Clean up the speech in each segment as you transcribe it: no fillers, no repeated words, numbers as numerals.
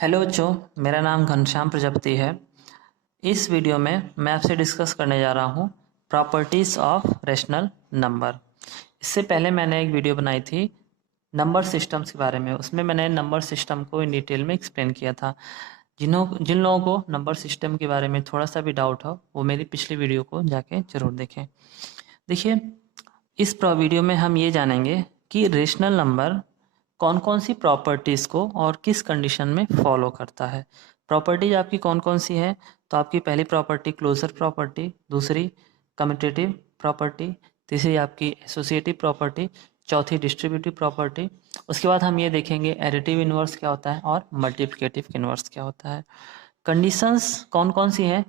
Hello बच्चों, मेरा नाम घनश्याम प्रजापति है। इस वीडियो में मैं आपसे डिस्कस करने जा रहा हूँ प्रॉपर्टीज़ ऑफ रैशनल नंबर। इससे पहले मैंने एक वीडियो बनाई थी नंबर सिस्टम्स के बारे में। उसमें मैंने नंबर सिस्टम को इन डिटेल में एक्सप्लेन किया था। जिन लोगों को नंबर सिस्टम के बारे में थोड़ा सा भी डाउट हो वो मेरी पिछली वीडियो को जाके ज़रूर देखें। देखिए, इस वीडियो में हम ये जानेंगे कि रेशनल नंबर कौन कौन सी प्रॉपर्टीज़ को और किस कंडीशन में फॉलो करता है। प्रॉपर्टीज आपकी कौन कौन सी है? तो आपकी पहली प्रॉपर्टी क्लोजर प्रॉपर्टी, दूसरी कम्यूटेटिव प्रॉपर्टी, तीसरी आपकी एसोसिएटिव प्रॉपर्टी, चौथी डिस्ट्रीब्यूटिव प्रॉपर्टी। उसके बाद हम ये देखेंगे एडिटिव इन्वर्स क्या होता है और मल्टीप्लिकेटिव इन्वर्स क्या होता है। कंडीशंस कौन कौन सी हैं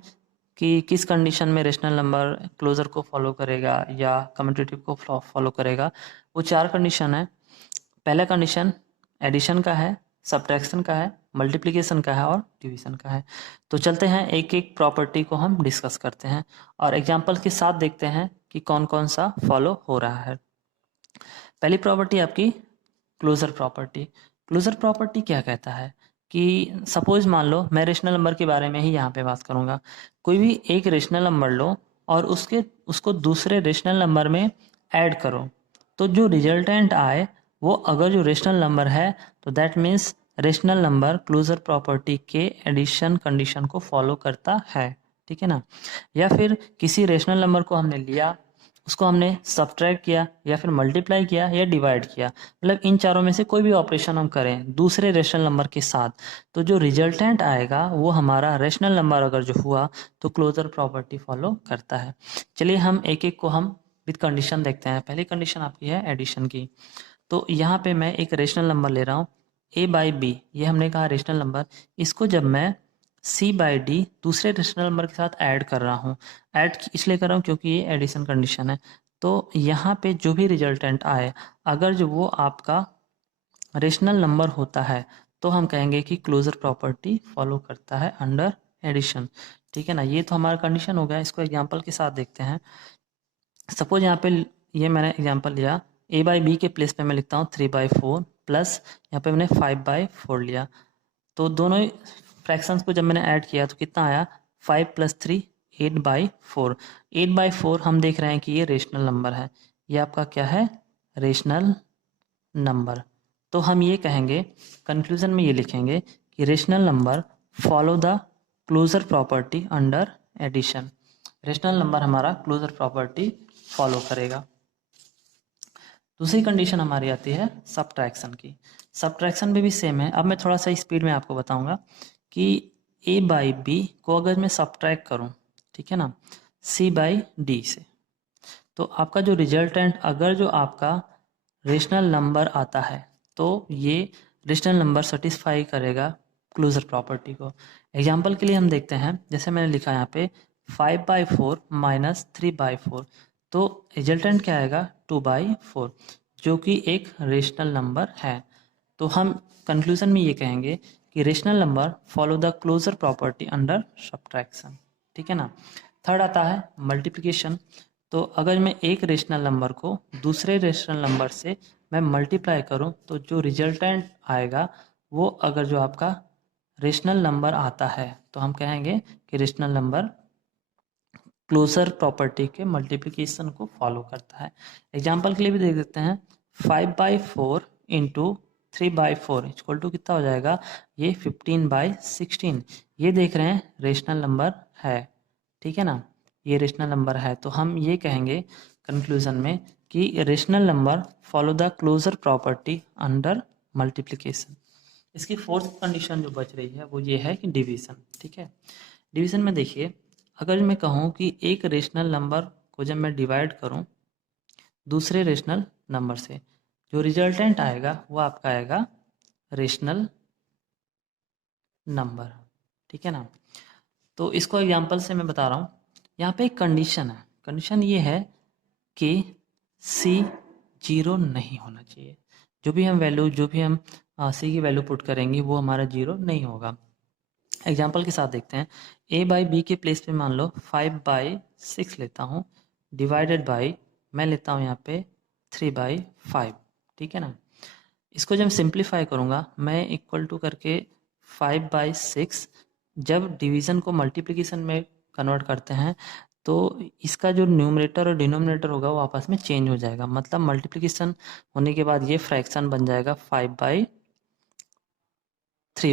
कि किस कंडीशन में रेशनल नंबर क्लोजर को फॉलो करेगा या कम्यूटेटिव को फॉलो करेगा। वो चार कंडीशन है। पहला कंडीशन एडिशन का है, सब्ट्रैक्शन का है, मल्टीप्लिकेशन का है और डिवीजन का है। तो चलते हैं एक एक प्रॉपर्टी को हम डिस्कस करते हैं और एग्जांपल के साथ देखते हैं कि कौन कौन सा फॉलो हो रहा है। पहली प्रॉपर्टी आपकी क्लोजर प्रॉपर्टी। क्लोजर प्रॉपर्टी क्या कहता है कि सपोज मान लो मैं रेशनल नंबर के बारे में ही यहाँ पे बात करूँगा। कोई भी एक रेशनल नंबर लो और उसको दूसरे रेशनल नंबर में ऐड करो, तो जो रिजल्टेंट आए वो अगर जो रेशनल नंबर है तो that means rational number closure property के एडिशन कंडीशन को फॉलो करता है। ठीक है ना। या फिर किसी रेशनल नंबर को हमने लिया, उसको हमने सब्ट्रैक्ट किया या फिर मल्टीप्लाई किया या डिवाइड किया, मतलब इन चारों में से कोई भी ऑपरेशन हम करें दूसरे रेशनल नंबर के साथ, तो जो रिजल्टेंट आएगा वो हमारा रेशनल नंबर अगर जो हुआ तो क्लोजर प्रॉपर्टी फॉलो करता है। चलिए हम एक एक को हम विद कंडीशन देखते हैं। पहली कंडीशन आपकी है एडिशन की। तो यहाँ पे मैं एक रेशनल नंबर ले रहा हूँ a बाई बी, ये हमने कहा रेशनल नंबर। इसको जब मैं c बाई डी दूसरे रेशनल नंबर के साथ ऐड कर रहा हूँ, ऐड इसलिए कर रहा हूँ क्योंकि ये एडिशन कंडीशन है। तो यहाँ पे जो भी रिजल्टेंट आए अगर जो वो आपका रेशनल नंबर होता है तो हम कहेंगे कि क्लोजर प्रॉपर्टी फॉलो करता है अंडर एडिशन। ठीक है ना। ये तो हमारा कंडीशन हो गया। इसको एग्जाम्पल के साथ देखते हैं। सपोज यहाँ पे ये मैंने एग्जांपल लिया, a बाई बी के प्लेस पे मैं लिखता हूँ 3/4 प्लस यहाँ पे मैंने 5/4 लिया। तो दोनों ही फ्रैक्शंस को जब मैंने ऐड किया तो कितना आया, 5 + 3 8/4। 8/4 हम देख रहे हैं कि ये रेशनल नंबर है। ये आपका क्या है, रेशनल नंबर। तो हम ये कहेंगे, कंक्लूजन में ये लिखेंगे कि rational number follow the closure property under addition. Rational number हमारा क्लोजर प्रॉपर्टी फॉलो करेगा। दूसरी कंडीशन हमारी आती है सब्ट्रैक्शन की। सब्ट्रैक्शन में भी सेम है। अब मैं थोड़ा सा स्पीड में आपको बताऊंगा कि a बाई बी को अगर मैं सब्ट्रैक्ट करूं, ठीक है ना, c बाई डी से, तो आपका जो रिजल्टेंट अगर जो आपका रेशनल नंबर आता है तो ये रेशनल नंबर सेटिस्फाई करेगा क्लोजर प्रॉपर्टी को। एग्जाम्पल के लिए हम देखते हैं, जैसे मैंने लिखा यहाँ पे 5/4 माइनस 3/4, तो रिजल्टेंट क्या आएगा 2/4, जो कि एक रेशनल नंबर है। तो हम कंक्लूजन में ये कहेंगे कि rational number follow the closure property under subtraction. ठीक है ना। थर्ड आता है मल्टीप्लिकेशन। तो अगर मैं एक रेशनल नंबर को दूसरे रेशनल नंबर से मैं मल्टीप्लाई करूं तो जो रिजल्टेंट आएगा वो अगर जो आपका रेशनल नंबर आता है तो हम कहेंगे कि रेशनल नंबर क्लोजर प्रॉपर्टी के मल्टीप्लिकेशन को फॉलो करता है। एग्जाम्पल के लिए भी देख देते हैं, 5/4 इंटू 3/4 इक्वल टू कितना हो जाएगा, ये 15/16। ये देख रहे हैं रेशनल नंबर है। ठीक है ना, ये रेशनल नंबर है। तो हम ये कहेंगे कंक्लूजन में कि rational number follow the closure property under multiplication. इसकी फोर्थ कंडीशन जो बच रही है वो ये है कि डिवीजन। ठीक है। डिवीजन में देखिए, अगर मैं कहूँ कि एक रेशनल नंबर को जब मैं डिवाइड करूँ दूसरे रेशनल नंबर से, जो रिजल्टेंट आएगा वो आपका आएगा रेशनल नंबर। ठीक है ना। तो इसको एग्जांपल से मैं बता रहा हूँ। यहाँ पे एक कंडीशन है। कंडीशन ये है कि सी 0 नहीं होना चाहिए। जो भी हम सी की वैल्यू पुट करेंगे वो हमारा 0 नहीं होगा। एग्जाम्पल के साथ देखते हैं। a बाई बी के प्लेस पे मान लो 5/6 लेता हूँ, डिवाइडेड बाई मैं लेता हूँ यहाँ पे 3/5। ठीक है ना। इसको जब सिंप्लीफाई करूँगा मैं इक्वल टू करके 5/6 जब डिवीज़न को मल्टीप्लिकेशन में कन्वर्ट करते हैं तो इसका जो न्यूमरेटर और डिनोमिनेटर होगा वो आपस में चेंज हो जाएगा। मतलब मल्टीप्लिकेशन होने के बाद ये फ्रैक्शन बन जाएगा 5/3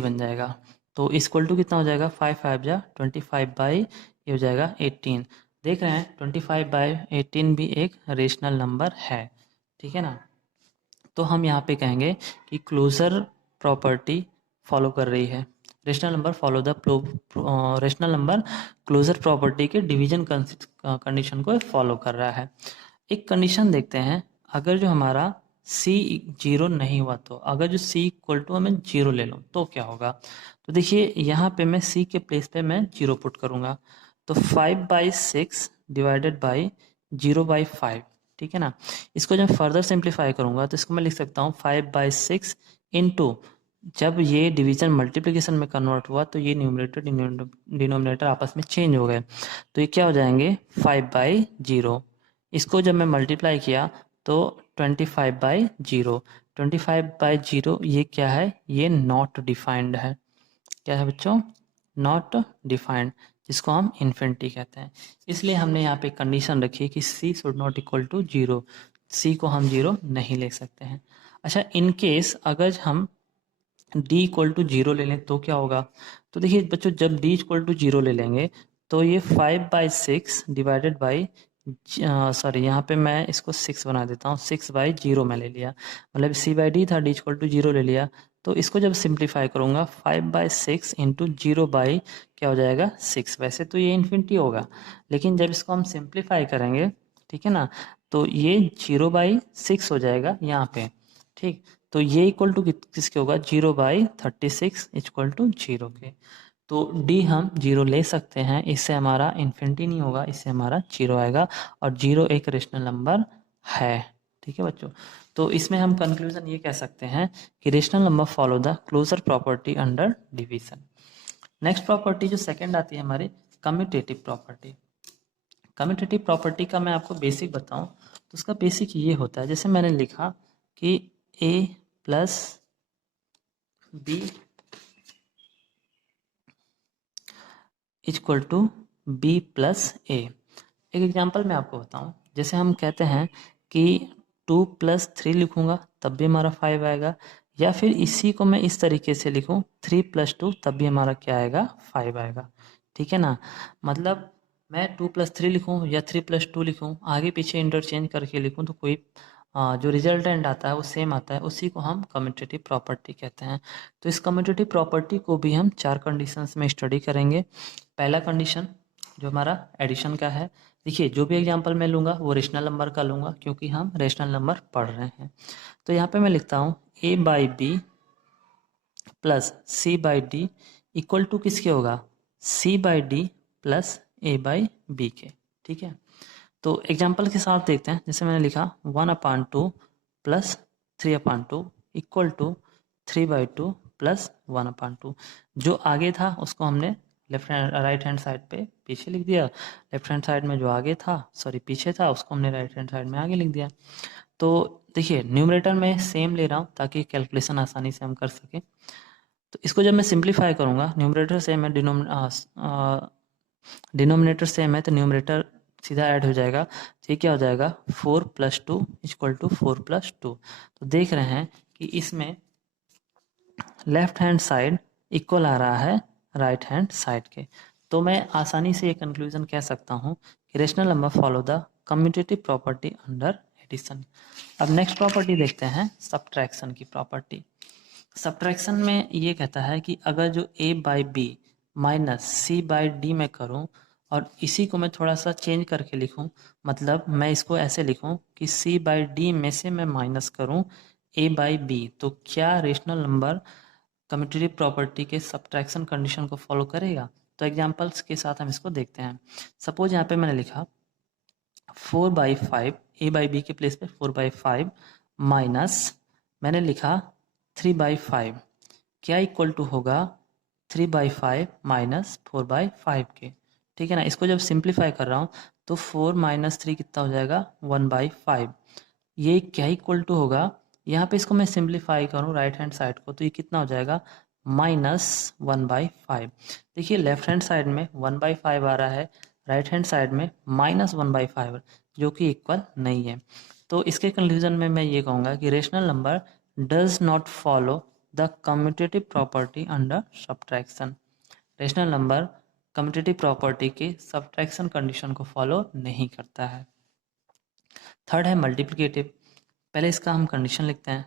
बन जाएगा। तो इक्वल टू कितना हो जाएगा, 5 5 जा 25/, ये हो जाएगा 18। देख रहे हैं 25/18 भी एक रेशनल नंबर है, ठीक है ना। तो हम यहाँ पे कहेंगे कि क्लोजर प्रॉपर्टी फॉलो कर रही है। Rational number follow the rational number closure property के डिवीजन कंडीशन को फॉलो कर रहा है। एक कंडीशन देखते हैं, अगर जो हमारा c 0 नहीं हुआ तो, अगर जो c इक्वल टू हमें 0 ले लो तो क्या होगा। तो देखिए यहाँ पे मैं c के प्लेस पे मैं 0 पुट करूँगा, तो 5/6 डिवाइडेड बाई 0/5, ठीक है ना। इसको जब फर्दर सिंप्लीफाई करूँगा तो इसको मैं लिख सकता हूँ 5/6 इंटू, जब ये डिवीजन मल्टीप्लिकेशन में कन्वर्ट हुआ तो ये न्यूमरेटर डिनोमिनेटर आपस में चेंज हो गए, तो ये क्या हो जाएंगे 5/0। इसको जब मैं मल्टीप्लाई किया तो 25/0, 25/0 ये क्या है, ये नॉट डिफाइंड है। क्या है बच्चों, नॉट डिफाइंड, जिसको हम इन्फिनिटी कहते हैं। इसलिए हमने यहाँ पे कंडीशन रखी है कि c should not equal to 0, c को हम 0 नहीं ले सकते हैं। अच्छा, इन केस अगर हम d इक्वल टू 0 ले लें तो क्या होगा। तो देखिए बच्चों, जब d इक्वल टू 0 ले लेंगे तो ये 5/6 डिवाइडेड बाई, सॉरी यहाँ पे मैं इसको 6 बना देता हूँ, 6/0 मैं ले लिया, मतलब c/d था, d इक्वल टू 0 ले लिया। तो इसको जब सिंप्लीफाई करूँगा 5/6 इंटू 0/, क्या हो जाएगा 6। वैसे तो ये इन्फिनिटी होगा, लेकिन जब इसको हम सिंप्लीफाई करेंगे, ठीक है ना, तो ये 0/6 हो जाएगा यहाँ पे, ठीक। तो ये इक्वल टू किसके होगा, 0/36 इक्वल टू 0 के। तो डी हम 0 ले सकते हैं, इससे हमारा इन्फिनिटी नहीं होगा, इससे हमारा 0 आएगा, और 0 एक रेशनल नंबर है, ठीक है बच्चों। तो इसमें हम कंक्लूजन ये कह सकते हैं कि rational number follow the closure property under division. Next property जो सेकंड आती है हमारी, कम्यूटेटिव प्रॉपर्टी। कम्यूटेटिव प्रॉपर्टी का मैं आपको बेसिक बताऊं तो उसका बेसिक ये होता है, जैसे मैंने लिखा कि a plus b equal to B plus A. एक एग्जांपल मैं आपको बताऊं, जैसे हम कहते हैं कि 2+3 लिखूंगा तब भी हमारा 5 आएगा, या फिर इसी को मैं इस तरीके से लिखूं 3+2 तब भी हमारा क्या आएगा, 5 आएगा, ठीक है ना। मतलब मैं 2+3 लिखूं या 3+2 लिखूं, आगे पीछे इंटरचेंज करके लिखूं तो कोई जो रिजल्टेंट आता है वो सेम आता है, उसी को हम कम्यूटेटिव प्रॉपर्टी कहते हैं। तो इस कम्यूटेटिव प्रॉपर्टी को भी हम 4 कंडीशंस में स्टडी करेंगे। पहला कंडीशन जो हमारा एडिशन का है, देखिए जो भी एग्जांपल मैं लूँगा वो रेशनल नंबर का लूँगा, क्योंकि हम रेशनल नंबर पढ़ रहे हैं। तो यहाँ पे मैं लिखता हूँ a/b plus c/d equal to किसके होगा, c/d प्लस a/b के, ठीक है। तो एग्जांपल के साथ देखते हैं, जैसे मैंने लिखा 1/2 प्लस 3/2 इक्वल टू 3/2 प्लस 1/2। जो आगे था उसको हमने राइट हैंड साइड पे पीछे लिख दिया, लेफ्ट हैंड साइड में जो आगे था, सॉरी पीछे था, उसको हमने राइट हैंड साइड में आगे लिख दिया। तो देखिए न्यूमरेटर में सेम ले रहा हूँ ताकि कैलकुलेशन आसानी से हम कर सकें। तो इसको जब मैं सिंप्लीफाई करूँगा, न्यूमरेटर सेम है, डिनोमिनेटर सेम है, तो न्यूमरेटर सीधा ऐड हो जाएगा, तो ये क्या हो जाएगा 4+2 इक्वल टू 4+2। तो देख रहे हैं कि इसमें लेफ्ट हैंड साइड इक्वल आ रहा है राइट हैंड साइड के। तो मैं आसानी से ये कंक्लूजन कह सकता हूँ कि rational number follow the commutative property under addition. अब नेक्स्ट प्रॉपर्टी देखते हैं, सब्ट्रैक्शन की प्रॉपर्टी। सब्ट्रैक्शन में ये कहता है कि अगर जो a/b माइनस c/d में करूँ और इसी को मैं थोड़ा सा चेंज करके लिखूँ, मतलब मैं इसको ऐसे लिखूँ कि c/d में से मैं माइनस करूँ a/b, तो क्या रेशनल नंबर कम्यूटेटिव प्रॉपर्टी के सब्ट्रैक्शन कंडीशन को फॉलो करेगा। तो एग्जांपल्स के साथ हम इसको देखते हैं। सपोज यहाँ पे मैंने लिखा 4/5, a/b के प्लेस पे 4/5 माइनस मैंने लिखा 3/5, क्या इक्वल टू होगा 3/5 माइनस 4/5 के, ठीक है ना। इसको जब सिंप्लीफाई कर रहा हूँ तो 4 माइनस 3 कितना हो जाएगा 1/5, ये क्या इक्वल टू होगा, यहाँ पे इसको मैं सिंप्लीफाई करूँ राइट हैंड साइड को तो ये कितना हो जाएगा माइनस 1/5। देखिए लेफ्ट हैंड साइड में 1/5 आ रहा है, राइट हैंड साइड में -1/5, जो कि इक्वल नहीं है। तो इसके कंक्लूजन में मैं ये कहूँगा कि rational number does not follow the commutative property under subtraction. Rational number commutative property के सब्ट्रैक्शन कंडीशन को फॉलो नहीं करता है। थर्ड है मल्टीप्लिकेटिव। पहले इसका हम कंडीशन लिखते हैं।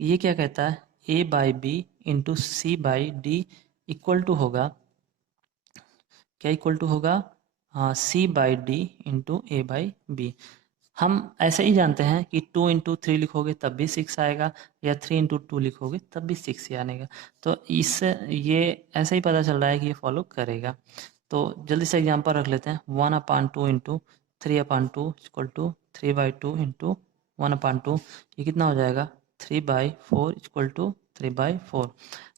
ये क्या कहता है, a by B into C by D equal to होगा, क्या इक्वल टू होगा, C by D into A by B. हम ऐसे ही जानते हैं कि 2 इंटू 3 लिखोगे तब भी 6 आएगा, या 3 इंटू 2 लिखोगे तब भी 6 ही आएगा। तो इससे ये ऐसे ही पता चल रहा है कि ये फॉलो करेगा। तो जल्दी से एग्जांपल रख लेते हैं। 1/2 इंटू 3/2 इक्वल टू 3/2 इंटू 1/2, ये कितना हो जाएगा, 3/4 equal to 3/4।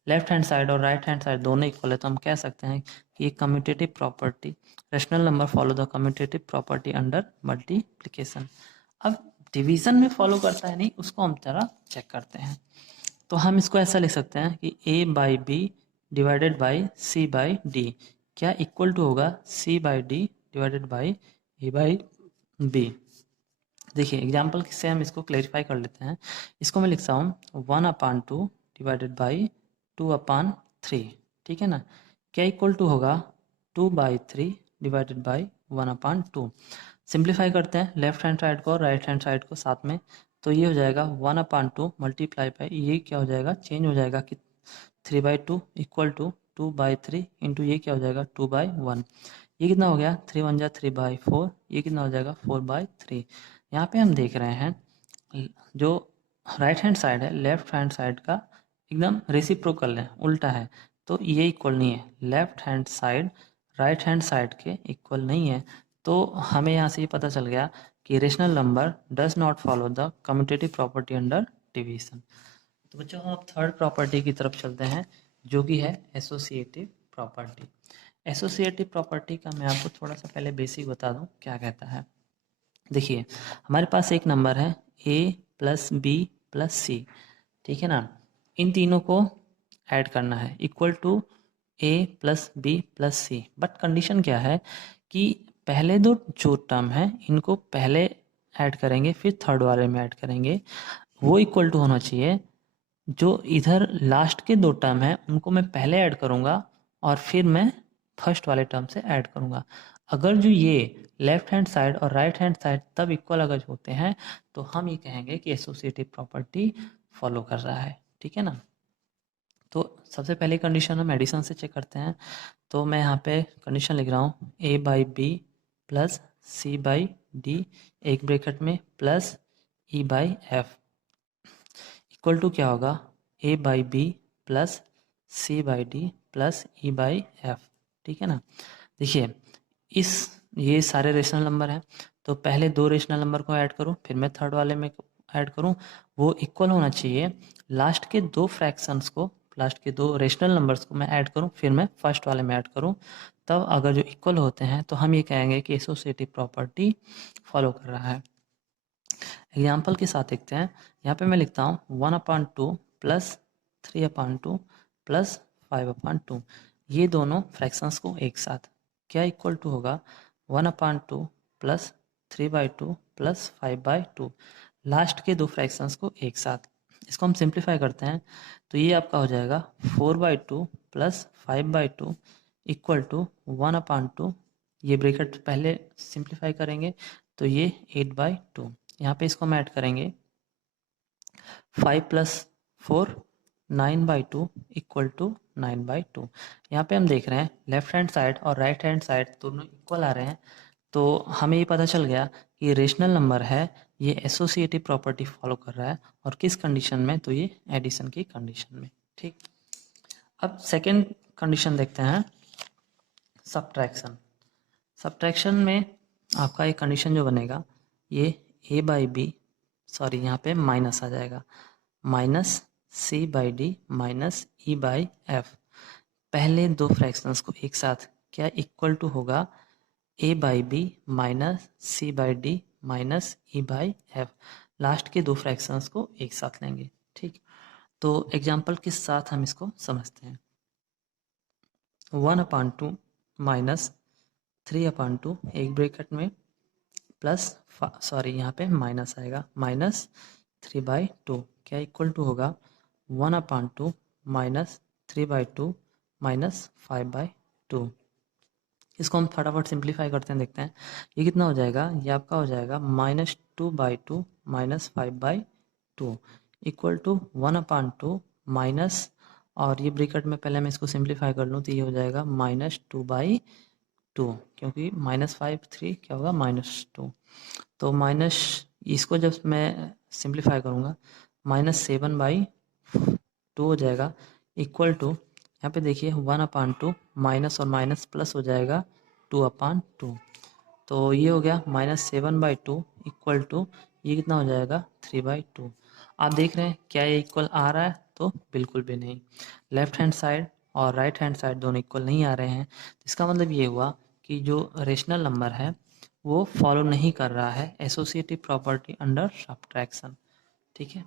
Left hand side और राइट हैंड साइड दोनों इक्वल है, तो हम कह सकते हैं कि ये commutative property, rational number follow the commutative property under multiplication. अब डिवीजन में फॉलो करता है नहीं, उसको हम जरा चेक करते हैं। तो हम इसको ऐसा लिख सकते हैं कि a by b divided by c by d क्या इक्वल टू होगा c by d divided by a by b. देखिए एग्जाम्पल से हम इसको क्लेरिफाई कर लेते हैं। इसको मैं लिखता हूँ 1/2 डिवाइडेड बाई 2/3, ठीक है ना। क्या इक्वल टू होगा 2/3 डिवाइडेड बाई 1/2। सिंप्लीफाई करते हैं लेफ्ट हैंड साइड को और राइट हैंड साइड को साथ में, तो ये हो जाएगा 1/2 मल्टीप्लाई बाई, ये क्या हो जाएगा, चेंज हो जाएगा कि 3/2 इक्वल टू 2/3 इंटू ये क्या हो जाएगा 2/1। ये कितना हो गया, 3 1 3/4, ये कितना हो जाएगा 4/3। यहाँ पे हम देख रहे हैं जो राइट हैंड साइड है लेफ्ट हैंड साइड का एकदम रेसिप्रोकल है, उल्टा है, तो ये इक्वल नहीं है। Left hand side right hand side के इक्वल नहीं है। तो हमें यहाँ से ये पता चल गया कि rational number does not follow the commutative property under division. तो बच्चों हम अब थर्ड प्रॉपर्टी की तरफ चलते हैं, जो कि है एसोसिएटिव प्रॉपर्टी। एसोसिएटिव प्रॉपर्टी का मैं आपको थोड़ा सा पहले बेसिक बता दूं क्या कहता है। देखिए हमारे पास एक नंबर है a plus b plus c, ठीक है ना। इन तीनों को ऐड करना है equal to a plus b plus c. But condition क्या है कि पहले दो जो टर्म है इनको पहले ऐड करेंगे, फिर थर्ड वाले में ऐड करेंगे, वो इक्वल टू होना चाहिए। जो इधर लास्ट के दो टर्म है उनको मैं पहले ऐड करूँगा और फिर मैं फर्स्ट वाले टर्म से ऐड करूँगा। अगर जो ये लेफ्ट हैंड साइड और राइट हैंड साइड तब इक्वल अगर होते हैं तो हम ये कहेंगे कि एसोसिएटिव प्रॉपर्टी फॉलो कर रहा है, ठीक है ना। तो सबसे पहले कंडीशन हम एडिशन से चेक करते हैं। तो मैं यहाँ पे कंडीशन लिख रहा हूँ a by b plus c by d एक ब्रैकेट में plus e by F equal to क्या होगा a by b plus c by D plus E by f, ठीक है ना। देखिए ये सारे रेशनल नंबर हैं, तो पहले दो रेशनल नंबर को ऐड करूं फिर मैं थर्ड वाले में ऐड करूं, वो इक्वल होना चाहिए। लास्ट के दो फ्रैक्शंस को, लास्ट के दो रेशनल नंबर्स को मैं ऐड करूं फिर मैं फर्स्ट वाले में ऐड करूं, तब अगर जो इक्वल होते हैं तो हम ये कहेंगे कि एसोसिएटिव प्रॉपर्टी फॉलो कर रहा है। एग्जाम्पल के साथ देखते हैं। यहाँ पे मैं लिखता हूँ 1/2 प्लस 3/2 प्लस 5/2, ये दोनों फ्रैक्शंस को एक साथ क्या इक्वल टू होगा 1/2 प्लस 3/2 प्लस 5/2, लास्ट के दो फ्रैक्शंस को एक साथ। इसको हम सिंप्लीफाई करते हैं तो ये आपका हो जाएगा 4/2 प्लस 5/2 इक्वल टू 1/2, ये ब्रैकेट पहले सिंप्लीफाई करेंगे तो ये 8/2। यहाँ पे इसको हम ऐड करेंगे 5 प्लस 4 9/2 इक्वल टू 9/2। यहाँ पे हम देख रहे हैं लेफ्ट हैंड साइड और राइट हैंड साइड दोनों इक्वल आ रहे हैं, तो हमें ये पता चल गया कि रेशनल नंबर है ये एसोसिएटिव प्रॉपर्टी फॉलो कर रहा है। और किस कंडीशन में, तो ये एडिशन की कंडीशन में, ठीक। अब सेकेंड कंडीशन देखते हैं, सब्ट्रैक्शन। सब्ट्रैक्शन में आपका एक कंडीशन जो बनेगा ये a बाई बी, सॉरी यहाँ पे माइनस आ जाएगा, minus c by D minus e by f. पहले दो फ्रैक्शंस को एक साथ क्या इक्वल टू होगा a by b minus c by D minus e by f. Last के दो फ्रैक्शंस को एक साथ लेंगे, ठीक। तो एग्जाम्पल के साथ हम इसको समझते हैं। 1/2 माइनस 3/2 एक ब्रैकेट में प्लस सॉरी यहाँ पे माइनस आएगा, माइनस 3/2 क्या इक्वल टू होगा 1/2 माइनस 3/2 माइनस 5/2। इसको हम फटाफट सिंप्लीफाई करते हैं, देखते हैं ये कितना हो जाएगा। ये आपका हो जाएगा -2/2 माइनस 5/2 इक्वल टू 1/2 माइनस, और ये ब्रैकेट में पहले मैं इसको सिंप्लीफाई कर लूँ तो ये हो जाएगा -2/2, क्योंकि -5 3 क्या होगा -2, तो माइनस इसको जब मैं सिंप्लीफाई करूँगा -7/2 हो जाएगा इक्वल टू, यहाँ पे देखिए 1/2 माइनस और माइनस प्लस हो जाएगा 2/2, तो ये हो गया -7/2 इक्वल टू ये कितना हो जाएगा 3/2। आप देख रहे हैं क्या ये इक्वल आ रहा है? तो बिल्कुल भी नहीं। लेफ्ट हैंड साइड और राइट हैंड साइड दोनों इक्वल नहीं आ रहे हैं। इसका मतलब ये हुआ कि जो रेशनल नंबर है वो फॉलो नहीं कर रहा है एसोसिएटिव प्रॉपर्टी अंडर सब्ट्रैक्शन। ठीक है,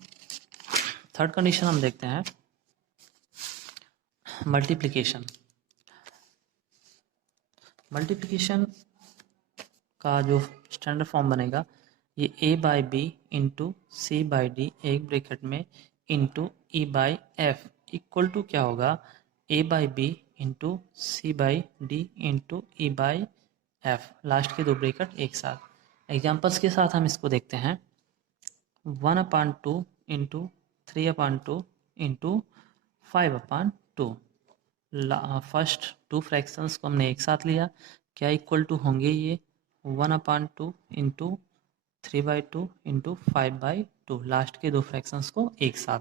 थर्ड कंडीशन हम देखते हैं मल्टीप्लिकेशन। मल्टीप्लिकेशन का जो स्टैंडर्ड फॉर्म बनेगा ये a/b इंटू c/d एक ब्रैकेट में इंटू e/f इक्वल टू क्या होगा a/b into c/d into e/f, last के दो ब्रैकेट एक साथ। एग्जांपल्स के साथ हम इसको देखते हैं। 1/2 into 3/2 into 5/2। First two fractions को हमने एक साथ लिया, क्या इक्वल टू होंगे ये 1/2 इंटू 3/2 इंटू 5/2, लास्ट के दो फ्रैक्शंस को एक साथ।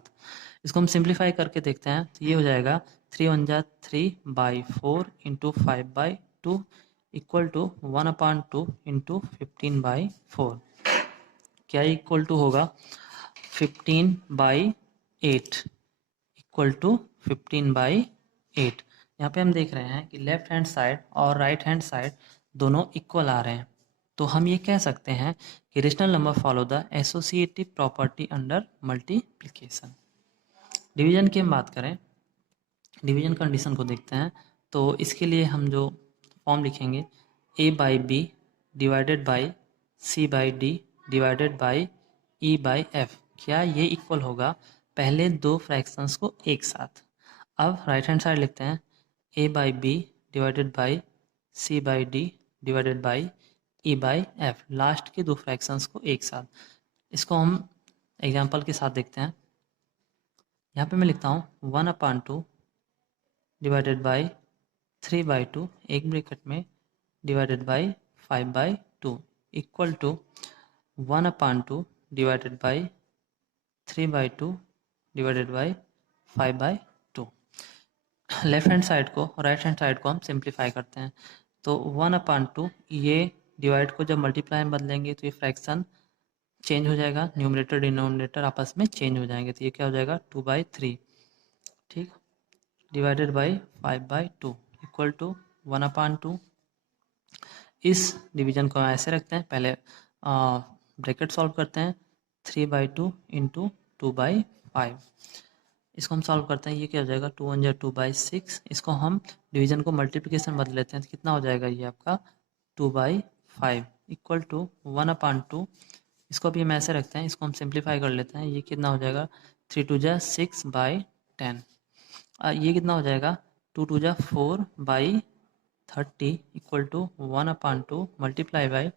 इसको हम सिंप्लीफाई करके देखते हैं तो ये हो जाएगा 3 × 3/4 इंटू 5/2 इक्वल टू 1/2 इंटू 15/4, क्या इक्वल टू होगा 15/8 इक्वल टू 15/8। यहाँ पे हम देख रहे हैं कि लेफ्ट हैंड साइड और राइट हैंड साइड दोनों इक्वल आ रहे हैं, तो हम ये कह सकते हैं कि rational number follow the associative property under multiplication. Division की हम बात करें, डिवीजन कंडीशन को देखते हैं, तो इसके लिए हम जो फॉर्म लिखेंगे a/b divided by c/d divided by e/f, क्या ये इक्वल होगा पहले दो फ्रैक्शंस को एक साथ। अब राइट हैंड साइड लिखते हैं a/b divided by c/d divided by e/f, last के दो फ्रैक्शंस को एक साथ। इसको हम एग्जांपल के साथ देखते हैं। यहाँ पे मैं लिखता हूँ 1/2 डिवाइडेड बाई 3/2 एक ब्रैकेट में divided by 5/2 equal to 1/2 divided by 3/2 divided by 5/2। Left hand side को और राइट हैंड साइड को हम सिंप्लीफाई करते हैं, तो 1/2 ये डिवाइड को जब मल्टीप्लाई में बदलेंगे तो ये फ्रैक्शन चेंज हो जाएगा, न्यूमरेटर डिनोमिनेटर आपस में चेंज हो जाएंगे, तो ये क्या हो जाएगा 2/3, ठीक, डिवाइडेड बाई 5/2 इक्वल टू 1/2। इस डिवीजन को ऐसे रखते हैं, पहले ब्रैकेट सॉल्व करते हैं 3/2 इंटू 2/5, इसको हम सॉल्व करते हैं, ये क्या हो जाएगा 2 × 1 = 2/6। इसको हम डिवीजन को मल्टीप्लिकेशन बदल लेते हैं तो कितना हो जाएगा ये आपका 2/5 इक्वल टू 1/2। इसको भी हम ऐसे रखते हैं, इसको हम सिंप्लीफाई कर लेते हैं, ये कितना हो जाएगा 3 × 2 = 6/10, ये कितना हो जाएगा 2 × 2 = 4/30 इक्वल टू 1/2 मल्टीप्लाई बाई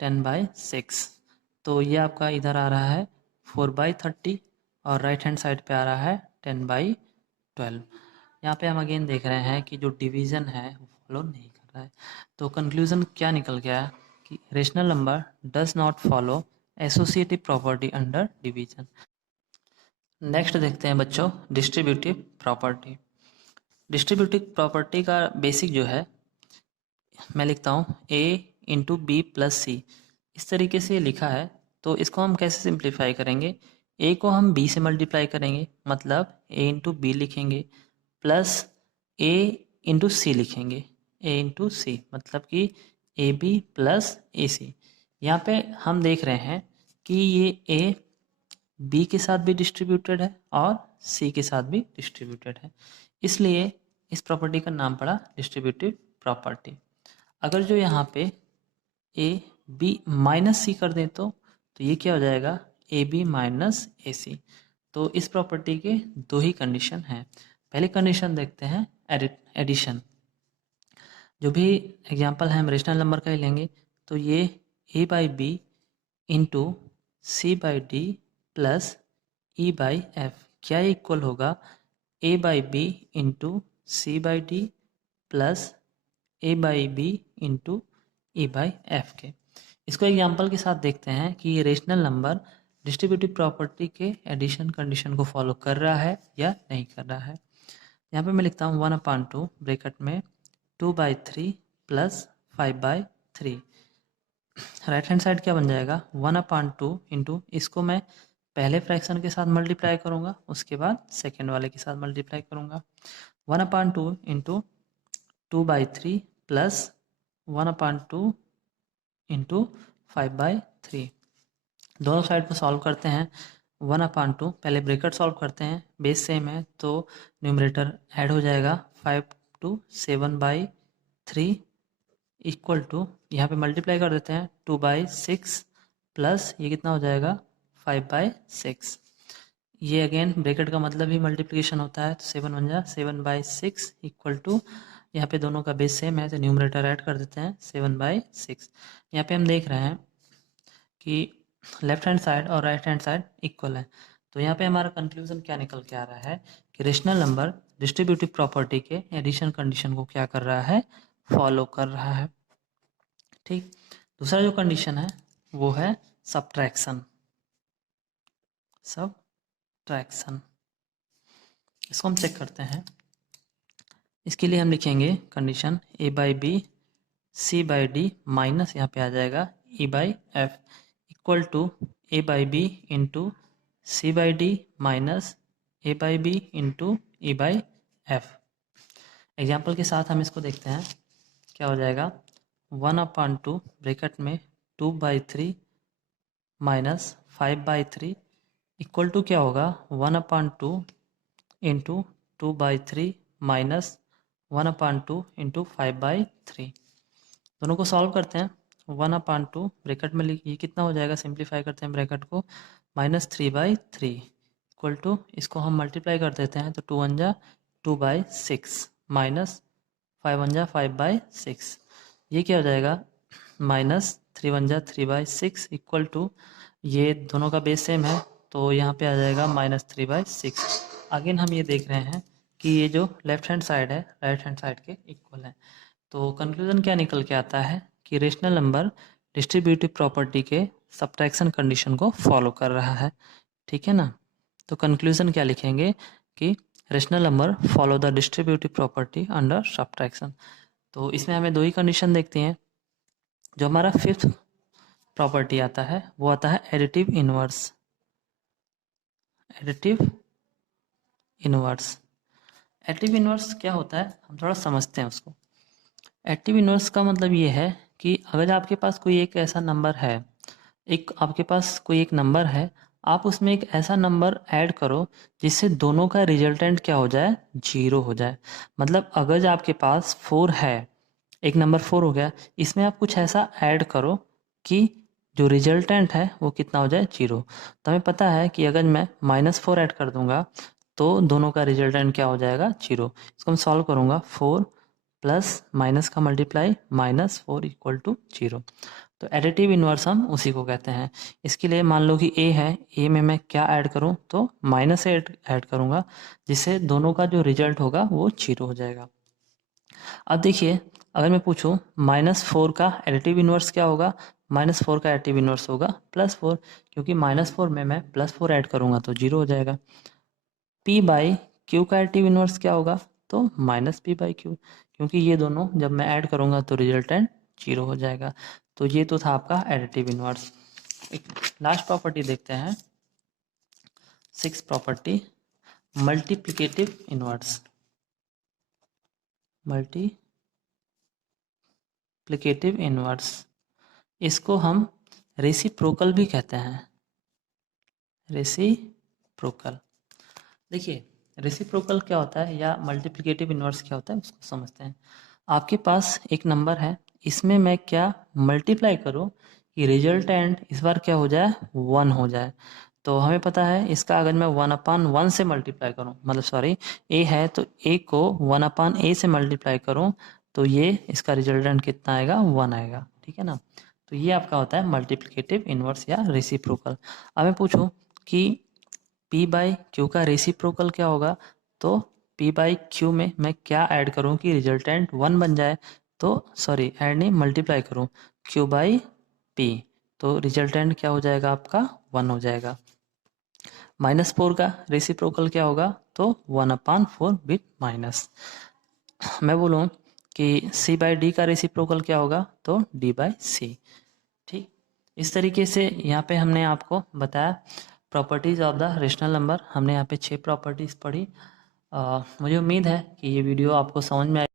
10/6, तो ये आपका इधर आ रहा है 4/30 और राइट हैंड साइड पे आ रहा है 10/12। यहाँ पे हम अगेन देख रहे हैं कि जो डिवीज़न है वो फॉलो नहीं कर रहा है, तो कंक्लूज़न क्या निकल गया कि rational number does not follow associative property under division. Next देखते हैं बच्चों डिस्ट्रीब्यूटिव प्रॉपर्टी। डिस्ट्रीब्यूटिव प्रॉपर्टी का बेसिक जो है मैं लिखता हूँ a इंटू बी प्लस सी, इस तरीके से लिखा है, तो इसको हम कैसे सिंप्लीफाई करेंगे, a को हम b से मल्टीप्लाई करेंगे मतलब a इंटू बी लिखेंगे, प्लस a इंटू सी लिखेंगे, a इंटू सी मतलब कि ए बी प्लस ए सी। यहाँ पे हम देख रहे हैं कि ये a बी के साथ भी डिस्ट्रीब्यूटेड है और सी के साथ भी डिस्ट्रीब्यूटेड है, इसलिए इस प्रॉपर्टी का नाम पड़ा डिस्ट्रीब्यूटिव प्रॉपर्टी। अगर जो यहाँ पे ए बी माइनस सी कर दें तो ये क्या हो जाएगा, ए बी माइनस ए सी। तो इस प्रॉपर्टी के दो ही कंडीशन हैं। पहली कंडीशन देखते हैं एडिशन। जो भी एग्जांपल है हम रेशनल नंबर का ही लेंगे, तो ये A by B into C by D plus E by F क्या इक्वल होगा, A by B into C by D plus A by B into E by F के। इसको एग्जांपल के साथ देखते हैं कि ये रेशनल नंबर डिस्ट्रीब्यूटिव प्रॉपर्टी के एडिशन कंडीशन को फॉलो कर रहा है या नहीं कर रहा है। यहाँ पे मैं लिखता हूँ 1/2 ब्रैकेट में 2/3 प्लस 5/3। राइट हैंड साइड क्या बन जाएगा, 1/2 इंटू, इसको मैं पहले फ्रैक्शन के साथ मल्टीप्लाई करूँगा, उसके बाद सेकेंड वाले के साथ मल्टीप्लाई करूँगा। 1/2 इंटू 2/3 प्लस 1/2 इंटू 5/3। दोनों साइड को सॉल्व करते हैं। 1/2 पहले ब्रैकेट सॉल्व करते हैं, बेस सेम है तो न्यूमरेटर ऐड हो जाएगा। 5 to 7/3 इक्वल टू, यहाँ पे मल्टीप्लाई कर देते हैं 2/6 प्लस ये कितना हो जाएगा 5/6। ये अगेन ब्रैकेट का मतलब ही मल्टीप्लिकेशन होता है, तो 7 बन जा 7/6 इक्वल टू, यहाँ पे दोनों का बेस सेम है तो न्यूमरेटर ऐड कर देते हैं 7/6। यहाँ पे हम देख रहे हैं कि लेफ्ट हैंड साइड और राइट हैंड साइड इक्वल है, तो यहाँ पे हमारा कंक्लूजन क्या निकल के आ रहा है कि रेशनल नंबर डिस्ट्रीब्यूटिव प्रॉपर्टी के एडिशन कंडीशन को क्या कर रहा है, फॉलो कर रहा है। ठीक, दूसरा जो कंडीशन है वो है सब्ट्रैक्शन। इसको हम चेक करते हैं। इसके लिए हम लिखेंगे condition A by B C by D minus, यहाँ पे आ जाएगा E by F equal to A by B into C by D minus A by B into E by F. Example के साथ हम इसको देखते हैं, क्या हो जाएगा 1/2 ब्रैकेट में 2/3 माइनस 5/3 इक्वल टू क्या होगा 1/2 इंटू 2/3 माइनस 1/2 इंटू 5/3। दोनों को सॉल्व करते हैं। 1/2 ब्रैकेट में ये कितना हो जाएगा, सिंप्लीफाई करते हैं ब्रैकेट को, -3/3 इक्वल टू, इसको हम मल्टीप्लाई कर देते हैं तो 2 1 जा 2/6 माइनस 5 1 जा 5/6। ये क्या हो जाएगा -3 1 जा 3/6 इक्वल टू, ये दोनों का बेस सेम है तो यहाँ पे आ जाएगा -3/6। अगेन हम ये देख रहे हैं कि ये जो लेफ्ट हैंड साइड है राइट हैंड साइड के इक्वल है। तो कंक्लूजन क्या निकल के आता है कि रेशनल नंबर डिस्ट्रीब्यूटिव प्रॉपर्टी के सब्ट्रैक्शन कंडीशन को फॉलो कर रहा है। ठीक है ना, तो कंक्लूजन क्या लिखेंगे कि rational number follow the distributive property under subtraction. तो इसमें हमें दो ही कंडीशन देखते हैं। जो हमारा फिफ्थ प्रॉपर्टी आता है वो आता है एडिटिव इनवर्स। एडिटिव इनवर्स क्या होता है, हम थोड़ा समझते हैं उसको। एडिटिव इनवर्स का मतलब ये है कि अगर आपके पास कोई एक ऐसा नंबर है, आपके पास कोई एक नंबर है, आप उसमें एक ऐसा नंबर ऐड करो जिससे दोनों का रिजल्टेंट क्या हो जाए, 0 हो जाए। मतलब अगर आपके पास 4 है, एक नंबर 4 हो गया, इसमें आप कुछ ऐसा ऐड करो कि जो रिजल्टेंट है वो कितना हो जाए, 0। तो हमें पता है कि अगर मैं -4 ऐड कर दूंगा तो दोनों का रिजल्टेंट क्या हो जाएगा, 0। इसको मैं सॉल्व करूंगा, 4 प्लस माइनस का मल्टीप्लाई -4 इक्वल टू 0। तो एडिटिव इनवर्स हम उसी को कहते हैं। इसके लिए मान लो कि ए है, ए में मैं क्या ऐड करूं, तो माइनस ऐड करूंगा जिससे दोनों का जो रिजल्ट होगा वो 0 हो जाएगा। अब देखिए, अगर मैं पूछूं -4 का एडिटिव इनवर्स क्या होगा, -4 का एडिटिव इनवर्स होगा +4, क्योंकि -4 में मैं +4 ऐड करूंगा तो 0 हो जाएगा। p/q का एडिटिव इनवर्स क्या होगा, तो -p/q, क्योंकि ये दोनों जब मैं ऐड करूंगा तो रिजल्टेंट 0 हो जाएगा। तो ये तो था आपका एडिटिव इनवर्स। एक लास्ट प्रॉपर्टी देखते हैं, 6 property multiplicative inverse. Multiplicative inverse, इसको हम रेसिप्रोकल भी कहते हैं। रेसिप्रोकल। देखिए रेसिप्रोकल क्या होता है या मल्टीप्लिकेटिव इन्वर्स क्या होता है उसको समझते हैं। आपके पास एक नंबर है, इसमें मैं क्या मल्टीप्लाई करूं कि रिजल्टेंट इस बार क्या हो जाए 1 हो जाए। तो हमें पता है इसका अगर मैं 1/1 से मल्टीप्लाई करूं, मतलब सॉरी ए है तो ए को 1/a से मल्टीप्लाई करूं तो ये इसका रिजल्टेंट कितना आएगा 1 आएगा, ठीक है ना। तो ये आपका होता है मल्टीप्लिकेटिव इन्वर्स या रेसिप्रोकल। अब मैं पूछूं कि p बाई क्यू का रेसिप्रोकल क्या होगा, तो p बाई क्यू में मैं क्या ऐड करूं कि रिजल्टेंट 1 बन जाए, तो सॉरी ऐड नहीं मल्टीप्लाई करूं q बाई p, तो रिजल्टेंट क्या हो जाएगा आपका 1 हो जाएगा। -4 का रेसिप्रोकल क्या होगा, तो 1/4 विथ माइनस। मैं बोलूँ कि c बाई डी का रेसिप्रोकल क्या होगा, तो d बाई सी। ठीक, इस तरीके से यहाँ पे हमने आपको बताया properties of the rational number. हमने यहाँ पे 6 प्रॉपर्टीज़ पढ़ी। मुझे उम्मीद है कि ये वीडियो आपको समझ में